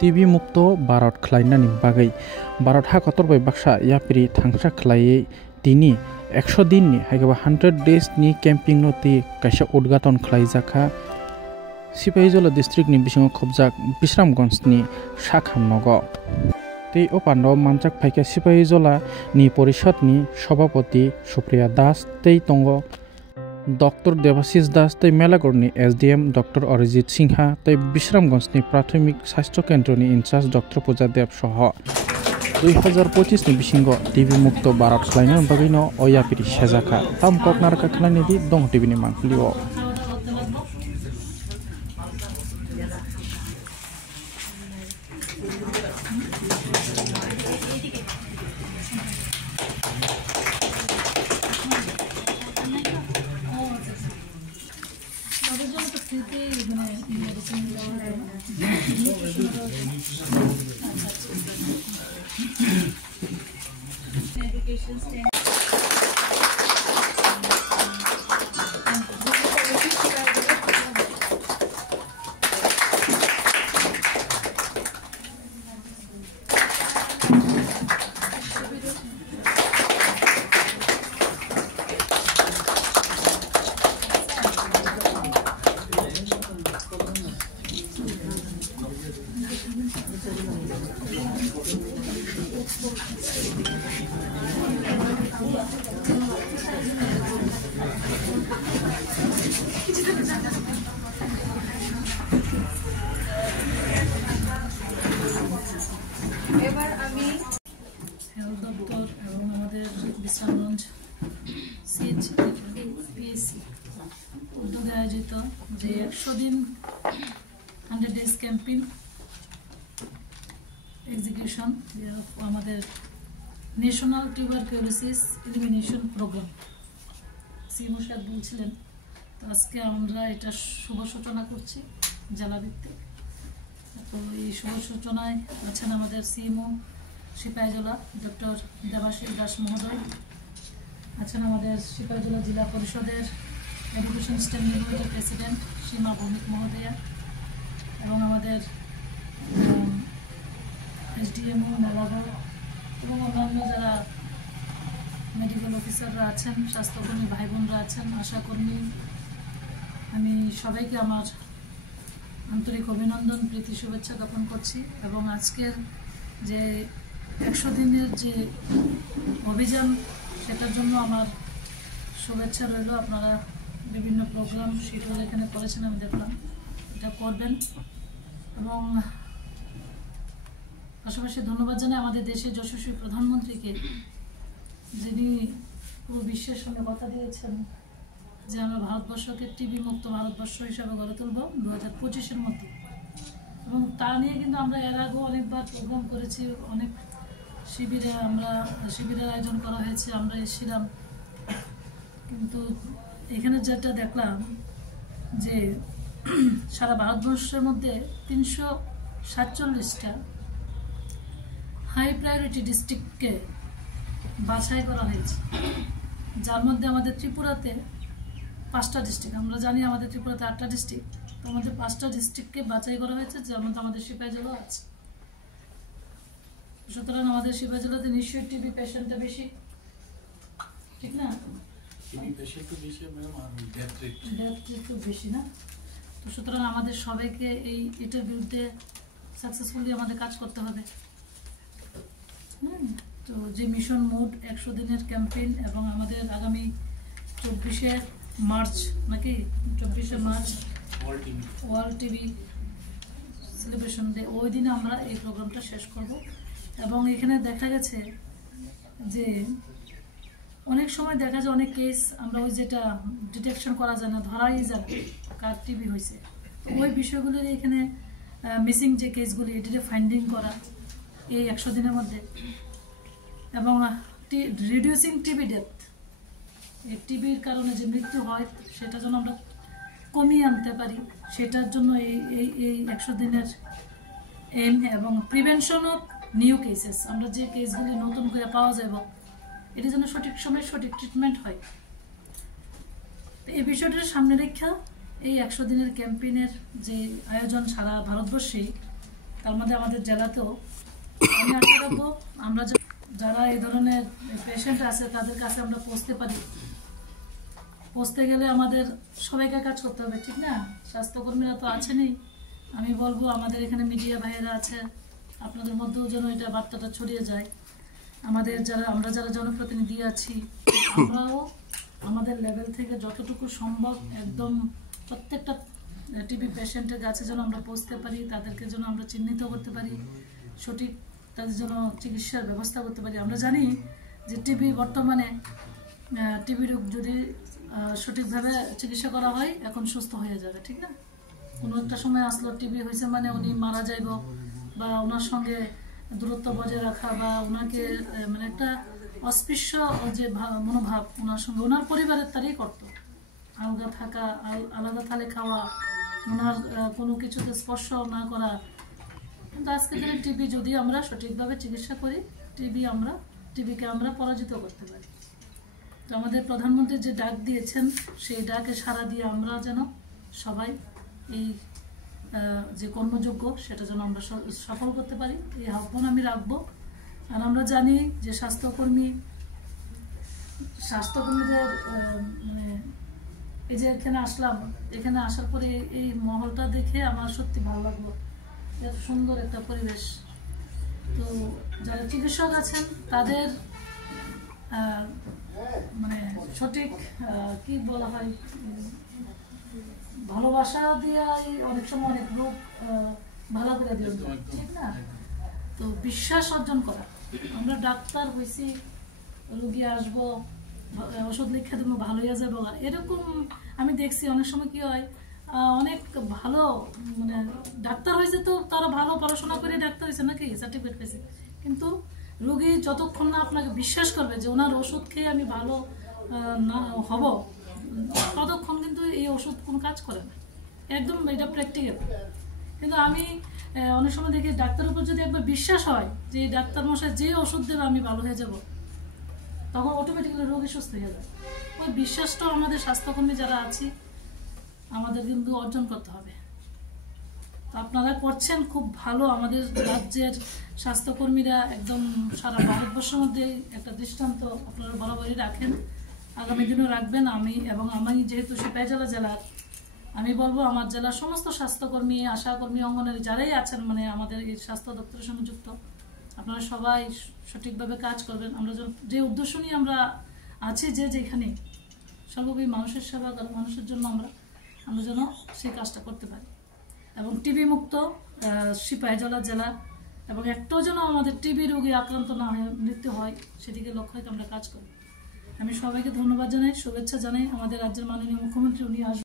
TV मुक्त भारत खलायनायनि बागै भारत हाखरबाय बाक्सा यापिरि थांसा खलायै तिनि 100 दिननि हायगोबा 100 days नि कैम्पिंग नति कायसा उद्घाटन खलायजाखा सिपाहीजला डिस्ट्रिक्टनि बिसिङाव खबजाक बिश्रामगंजनि साखामनग तै अपान्डव मानजाक फायका सिपाहीजला नि परिषदनि सभापति सुप्रिया दास तै तंग डॉक्टर देवाशीष दास तै मेलागढ़नि एसडीएम डॉक्टर अरिजित सिंहा तै बिश्रामगंजनि प्राथमिक स्वास्थ्य केन्द्रनि इनचार्ज डॉक्टर पूजा देव सह 2025 नि बिसिंग टीवी मुक्त भारत खलायनायनि बागैनो अयापिरि सेजाखा तामकक नारका खलायनायनि दं टीवीनि मांखलिओ हेल्थ दफ्तर এবং আমাদের বিশ্রামগঞ্জ সিএইচপিএসসি উদ্যোগে আয়োজিত যে 100 দিন 100 ডেজ ক্যাম্পিং এক্সিকিউশন আমাদের national tuberculosis elimination programme CMO সাহেব বলছিলেন। তো আজকে আমরা এটা শুভ সূচনা করছি জেলা ভিত্তিক। তো এই শুভ সূচনায় আছেন আমাদের সিএমও সিপাহীজলা ডক্টর দেবাশীষ দাস মহোদয়, আছেন আমাদের সিপাহীজলা জেলা পরিষদের এডুকেশন সিস্টেম নির্বাচিত প্রেসিডেন্ট সীমা ভৌমিক মহোদয়া এবং আমাদের এসডিএমও মেলাগড় এবং অন্যান্য যারা মেডিকেল অফিসাররা আছেন, স্বাস্থ্যকর্মী ভাই বোনরা আছেন, আশাকর্মী, আমি সবাইকে আমার আন্তরিক অভিনন্দন প্রীতি শুভেচ্ছা জ্ঞাপন করছি। এবং আজকের যে 100 দিনের যে অভিযান সেটার জন্য আমার শুভেচ্ছা রইল। আপনারা বিভিন্ন প্রোগ্রাম শিডিউল এখানে করেছেন, আমি দেখলাম এটা করবেন। এবং পাশাপাশি ধন্যবাদ জানাই আমাদের দেশের যশস্বী প্রধানমন্ত্রীকে, যিনি পুরো বিশ্বের সঙ্গে কথা দিয়েছেন যে আমরা ভারতবর্ষকে টিবি মুক্ত ভারতবর্ষ হিসাবে গড়ে তুলব 2025-এর মধ্যে। এবং তা নিয়ে কিন্তু আমরা এর আগেও অনেকবার প্রোগ্রাম করেছি, অনেক শিবিরের আয়োজন করা হয়েছে, আমরা এসেছিলাম। কিন্তু এখানে যেটা দেখলাম যে সারা ভারতবর্ষের মধ্যে 347টা হাই প্রায়োরিটি ডিস্ট্রিক্টকে বাছাই করা হয়েছে, যার মধ্যে আমাদের ত্রিপুরাতে 5টা ডিস্ট্রিক্ট, আমরা জানি আমাদের ত্রিপুরাতে 8টা ডিস্ট্রিক্ট, তো আমাদের 5টা ডিস্ট্রিক্টকে বাছাই করা হয়েছে, যার মধ্যে আমাদের সিপাহীজলা আছে। সুতরাং আমাদের সিপাহীজলাতে নিশ্চয়ই টিবি পেশেন্টটা বেশি, ঠিক না? টিবি পেশেন্ট তো বেশি ম্যাডাম, আর ডেথ রেট তো বেশি না? তো সুতরাং আমাদের সবাইকে এটার বিরুদ্ধে সাকসেসফুলি আমাদের কাজ করতে হবে। তো যে মিশন মোড 100 দিনের ক্যাম্পেইন এবং আমাদের আগামী 24শে মার্চ নাকি 24শে March world TB celebration day, ওই দিনে আমরা এই প্রোগ্রামটা শেষ করব। এবং এখানে দেখা গেছে যে অনেক সময় দেখা যায় অনেক কেস আমরা ওই যেটা ডিটেকশন করা যায় না, ধরাই যায় কার টিবি হয়েছে, তো ওই বিষয়গুলোর এখানে মিসিং যে কেসগুলি এটিতে ফাইন্ডিং করা এই 100 দিনের মধ্যে, এবং রিডিউসিং টিবি ডেথ, এই টিবির কারণে যে মৃত্যু হয় সেটা যেন আমরা কমিয়ে আনতে পারি, সেটার জন্য এই 100 দিনের এম। এবং প্রিভেনশন অফ নিউ কেসেস, আমরা যে কেসগুলি নতুন করে পাওয়া যাব এটি যেন সঠিক সময়ে সঠিক ট্রিটমেন্ট হয়। এই বিষয়টার সামনে রেখা এই 100 দিনের ক্যাম্পেইনের যে আয়োজন সারা ভারতবর্ষে, তার মধ্যে আমাদের জেলাতেও আমি আশা রাখবো আমরা যারা এই ধরনের পেশেন্ট আছে তাদের কাছে আমরা পৌঁছতে পারি। পৌঁছতে গেলে আমাদের সবাইকে কাজ করতে হবে, ঠিক না? স্বাস্থ্যকর্মীরা তো আছেনই, আমি বলবো আমাদের এখানে মিডিয়া ভাইয়েরা আছে, আপনাদের মধ্যেও যেন এটা বার্তাটা ছড়িয়ে যায়। আমরা যারা জনপ্রতিনিধি আছি আমরাও আমাদের লেভেল থেকে যতটুকু সম্ভব একদম প্রত্যেকটা টিবি পেশেন্টের কাছে যেন আমরা পৌঁছতে পারি, তাদেরকে যেন আমরা চিহ্নিত করতে পারি, সঠিক তাদের জন্য চিকিৎসার ব্যবস্থা করতে পারি। আমরা জানি যে টিবি বর্তমানে টিবি রোগ যদি সঠিকভাবে চিকিৎসা করা হয় এখন সুস্থ হয়ে যাবে, ঠিক না? কোনো একটা সময় আসলো টিবি হয়েছে মানে উনি মারা যাইব, বা ওনার সঙ্গে দূরত্ব বজায় রাখা, বা ওনাকে মানে একটা অস্পৃশ্য যে মনোভাব ওনার সঙ্গে ওনার পরিবারের তারই করতো, আলাদা থাকা, আলাদা থালে খাওয়া, ওনার কোনো কিছুতে স্পর্শ না করা। কিন্তু আজকে দিনে টিবি যদি আমরা সঠিকভাবে চিকিৎসা করি, টিবিকে আমরা পরাজিত করতে পারি। তো আমাদের প্রধানমন্ত্রী যে ডাক দিয়েছেন সেই ডাকে সাড়া দিয়ে আমরা যেন সবাই এই যে কর্মযোগ্য সেটা যেন আমরা সফল করতে পারি, এই আহ্বান আমি রাখবো। আর আমরা জানি যে স্বাস্থ্যকর্মীদের মানে এই যে এখানে আসলাম, এখানে আসার পরে এই মহলটা দেখে আমার সত্যি ভালো লাগলো, এত সুন্দর একটা পরিবেশ। তো যারা চিকিৎসক আছেন তাদের মানে সঠিক কি বলা হয়, ভালোবাসা দিয়ে অনেক সময় অনেক রোগ ভালো করে দিয়ে, ঠিক না? তো বিশ্বাস অর্জন করা, আমরা ডাক্তার হয়েছি, রোগী আসবো, ওষুধ লিখে দেবো, ভালো হয়ে যাবো, এরকম আমি দেখছি অনেক সময় কি হয়, অনেক ভালো মানে ডাক্তার হয়েছে তো তারা ভালো পড়াশোনা করে ডাক্তার হয়েছে নাকি সার্টিফিকেট পেয়েছে, কিন্তু রোগী যতক্ষণ না আপনাকে বিশ্বাস করবে যে ওনার ওষুধ খেয়ে আমি ভালো না হব, ততক্ষণ কিন্তু এই ওষুধ কোনো কাজ করে না, একদম এটা প্র্যাকটিক্যাল। কিন্তু আমি অনেক সময় দেখি ডাক্তারের উপর যদি একবার বিশ্বাস হয় যে এই ডাক্তার মশাই যে ওষুধ দেবে আমি ভালো হয়ে যাব, তখন অটোমেটিক্যালি রোগী সুস্থ হয়ে যাবে। ওই বিশ্বাসটাও আমাদের স্বাস্থ্যকর্মী যারা আছি আমাদের কিন্তু অর্জন করতে হবে। আপনারা করছেন খুব ভালো, আমাদের রাজ্যের স্বাস্থ্যকর্মীরা একদম সারা ভারতবর্ষের মধ্যে একটা দৃষ্টান্ত আপনারা বরাবরই রাখেন, আগামী দিনেও রাখবেন। আমি যেহেতু সিপাহীজলা জেলার, আমি বলবো আমার জেলার সমস্ত স্বাস্থ্যকর্মী, আশাকর্মী, অঙ্গনারী যারাই আছেন মানে আমাদের এই স্বাস্থ্য দপ্তরের সঙ্গে যুক্ত, আপনারা সবাই সঠিকভাবে কাজ করবেন। আমরা যে উদ্দেশ্য নিয়ে আমরা আছি, যেখানে সর্বোপরি মানুষের সেবা করা, মানুষের জন্য আমরা যেন সেই কাজটা করতে পারি, এবং টিবি মুক্ত সিপাহীজলা জেলা, এবং একটাও যেন আমাদের টিবি রোগে আক্রান্ত না হয়ে মৃত্যু হয় সেদিকে লক্ষ্য রেখে আমরা কাজ করি। আমি সবাইকে ধন্যবাদ জানাই, শুভেচ্ছা জানাই। আমাদের রাজ্যের মাননীয় মুখ্যমন্ত্রী উনি আসবেন।